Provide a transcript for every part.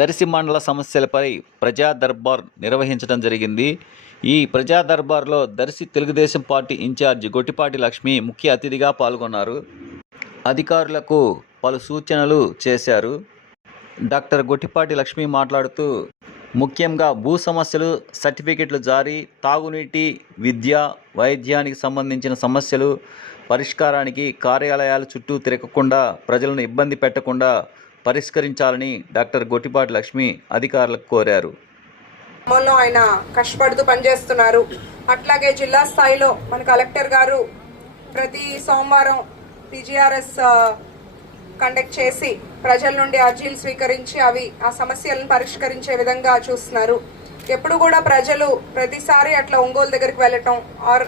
దర్శి మండల సమస్యలపై ప్రజా దర్బార్ నిర్వహించడం జరిగింది. ఈ ప్రజా దర్బార్లో దర్శి తెలుగుదేశం పార్టీ ఇన్ఛార్జి గొట్టిపాటి లక్ష్మి ముఖ్య అతిథిగా పాల్గొన్నారు. అధికారులకు పలు సూచనలు చేశారు. డాక్టర్ గొట్టిపాటి లక్ష్మి మాట్లాడుతూ ముఖ్యంగా భూ సమస్యలు, సర్టిఫికెట్లు జారీ, తాగునీటి, విద్య, వైద్యానికి సంబంధించిన సమస్యలు పరిష్కారానికి కార్యాలయాల చుట్టూ తిరగకుండా ప్రజలను ఇబ్బంది పెట్టకుండా పరిష్కరించాలని డాక్టర్ గొట్టిపాటి లక్ష్మి అధికారులకు కోరారు. ఆయన కష్టపడుతూ పనిచేస్తున్నారు. అట్లాగే జిల్లా స్థాయిలో మన కలెక్టర్ గారు ప్రతి సోమవారం టీజీఆర్ఎస్ కండక్ట్ చేసి ప్రజల నుండి అర్జీలు స్వీకరించి ఆ సమస్యలను పరిష్కరించే విధంగా చూస్తున్నారు. ఎప్పుడు కూడా ప్రజలు ప్రతిసారి అట్లా ఒంగోలు దగ్గరికి వెళ్ళటం ఆర్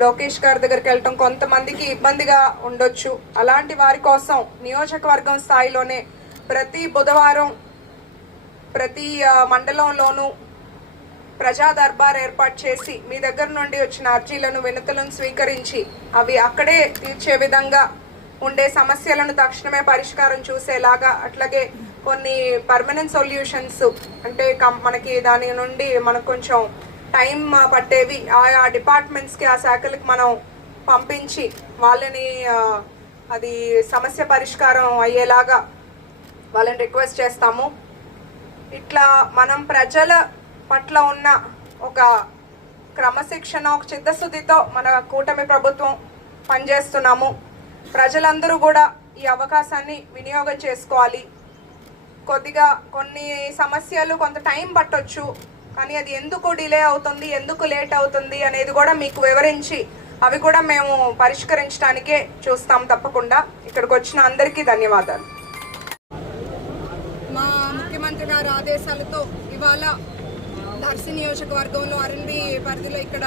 లోకేష్ గారి దగ్గరికి వెళ్ళటం కొంతమందికి ఇబ్బందిగా ఉండొచ్చు. అలాంటి వారి కోసం నియోజకవర్గం స్థాయిలోనే ప్రతి బుధవారం ప్రతి మండలంలోనూ ప్రజా దర్బార్ ఏర్పాటు చేసి మీ దగ్గర నుండి వచ్చిన అర్జీలను, వినతులను స్వీకరించి అవి అక్కడే తీర్చే విధంగా ఉండే సమస్యలను తక్షణమే పరిష్కారం చూసేలాగా, అట్లాగే కొన్ని పర్మనెంట్ సొల్యూషన్స్ అంటే మనకి దాని నుండి మనకు కొంచెం టైం పట్టేవి ఆయా డిపార్ట్మెంట్స్కి, ఆ శాఖలకు మనం పంపించి వాళ్ళని అది సమస్య పరిష్కారం అయ్యేలాగా వాళ్ళని రిక్వెస్ట్ చేస్తాము. ఇట్లా మనం ప్రజల పట్ల ఉన్న ఒక క్రమశిక్షణ, ఒక చిత్తశుద్ధితో మన కూటమి ప్రభుత్వం పనిచేస్తున్నాము. ప్రజలందరూ కూడా ఈ అవకాశాన్ని వినియోగం చేసుకోవాలి. కొద్దిగా కొన్ని సమస్యలు కొంత టైం పట్టొచ్చు, కానీ అది ఎందుకు డిలే అవుతుంది, ఎందుకు లేట్ అవుతుంది అనేది కూడా మీకు వివరించి అవి కూడా మేము పరిష్కరించడానికే చూస్తాం. తప్పకుండా ఇక్కడికి వచ్చిన అందరికీ ధన్యవాదాలు. మా ముఖ్యమంత్రి గారి ఆదేశాలతో ఇవాళ దర్శి నియోజకవర్గంలో ఆర్ఎన్బి పరిధిలో ఇక్కడ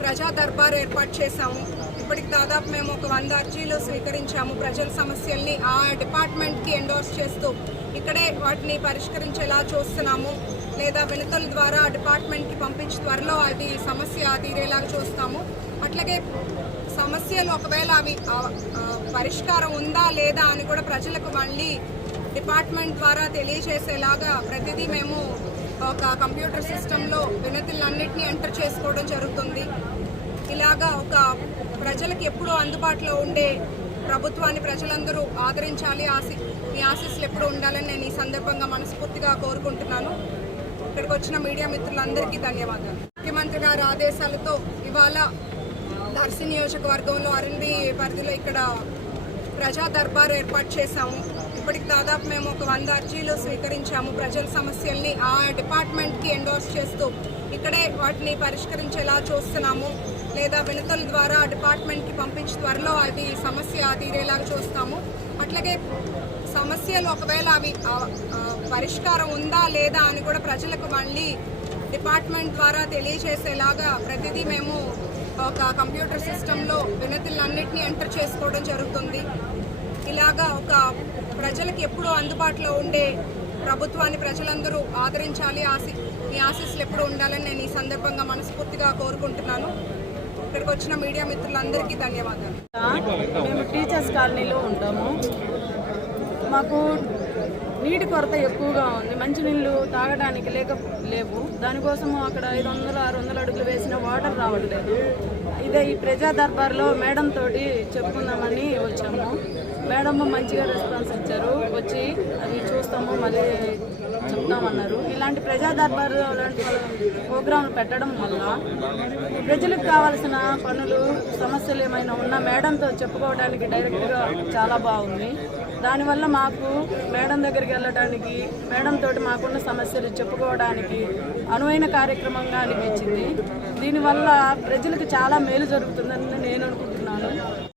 ప్రజా దర్బార్ ఏర్పాటు చేశాము. ఇప్పటికి దాదాపు మేము ఒక 100 అర్జీలు స్వీకరించాము. ప్రజల సమస్యల్ని ఆ డిపార్ట్మెంట్కి ఎండోర్స్ చేస్తూ ఇక్కడే వాటిని పరిష్కరించేలా చూస్తున్నాము. లేదా వినతుల ద్వారా డిపార్ట్మెంట్కి పంపించి త్వరలో అది సమస్య తీరేలాగా చూస్తాము. అట్లాగే సమస్యలు ఒకవేళ అవి పరిష్కారం ఉందా లేదా అని కూడా ప్రజలకు మళ్ళీ డిపార్ట్మెంట్ ద్వారా తెలియజేసేలాగా ప్రతిదీ మేము ఒక కంప్యూటర్ సిస్టంలో వినతులన్నింటినీ ఎంటర్ చేసుకోవడం జరుగుతుంది. ఇలాగా ఒక ప్రజలకు ఎప్పుడూ అందుబాటులో ఉండే ప్రభుత్వాన్ని ప్రజలందరూ ఆదరించాలి. మీ ఆశీస్సులు ఎప్పుడూ ఉండాలని నేను ఈ సందర్భంగా మనస్ఫూర్తిగా కోరుకుంటున్నాను. ఇక్కడికి వచ్చిన మీడియా మిత్రులందరికీ ధన్యవాదాలు. ముఖ్యమంత్రి గారి ఆదేశాలతో ఇవాళ దర్శి నియోజకవర్గంలో ఆర్ఎన్బి పరిధిలో ఇక్కడ ప్రజా దర్బార్ ఏర్పాటు చేశాము. ఇప్పటికి దాదాపు మేము ఒక 100 అర్జీలు స్వీకరించాము. ప్రజల సమస్యల్ని ఆ డిపార్ట్మెంట్కి ఎండోర్స్ చేస్తూ ఇక్కడే వాటిని పరిష్కరించేలా చూస్తున్నాము. లేదా వినతుల ద్వారా డిపార్ట్మెంట్కి పంపించి త్వరలో అది సమస్య తీరేలాగా చూస్తాము. అట్లాగే సమస్యలు ఒకవేళ అవి పరిష్కారం ఉందా లేదా అని కూడా ప్రజలకు మళ్ళీ డిపార్ట్మెంట్ ద్వారా తెలియజేసేలాగా ప్రతిదీ మేము ఒక కంప్యూటర్ సిస్టంలో వినతులన్నింటినీ ఎంటర్ చేసుకోవడం జరుగుతుంది. ఇలాగా ఒక ప్రజలకు ఎప్పుడూ అందుబాటులో ఉండే ప్రభుత్వాన్ని ప్రజలందరూ ఆదరించాలి. మీ ఆశీస్సులు ఎప్పుడూ ఉండాలని నేను ఈ సందర్భంగా మనస్ఫూర్తిగా కోరుకుంటున్నాను. ఇక్కడికి వచ్చిన మీడియా మిత్రులందరికీ ధన్యవాదాలు. మేము టీచర్స్ కాలనీలో ఉంటాము. మాకు నీటి కొరత ఎక్కువగా ఉంది. మంచినీళ్ళు తాగడానికి లేవు. దానికోసము అక్కడ 500-600 అడుగులు వేసిన వాటర్ రావట్లేదు. ఇదే ఈ ప్రజా దర్బార్లో మేడం తోటి చెప్పుకుందామని వచ్చాము. మేడం మంచిగా రెస్పాన్స్ ఇచ్చారు. వచ్చి అది చూస్తాము, మళ్ళీ చెప్తామన్నారు. ఇలాంటి ప్రజా దర్బార్ లాంటి ప్రోగ్రాంలు పెట్టడం వల్ల ప్రజలకు కావాల్సిన పనులు, సమస్యలు ఏమైనా ఉన్నా మేడంతో చెప్పుకోవడానికి డైరెక్ట్గా చాలా బాగుంది. దానివల్ల మాకు మేడం దగ్గరికి వెళ్ళడానికి, మేడం తోటి మాకున్న సమస్యలు చెప్పుకోవడానికి అనువైన కార్యక్రమంగా అనిపించింది. దీనివల్ల ప్రజలకు చాలా మేలు జరుగుతుందని నేను అనుకుంటున్నాను.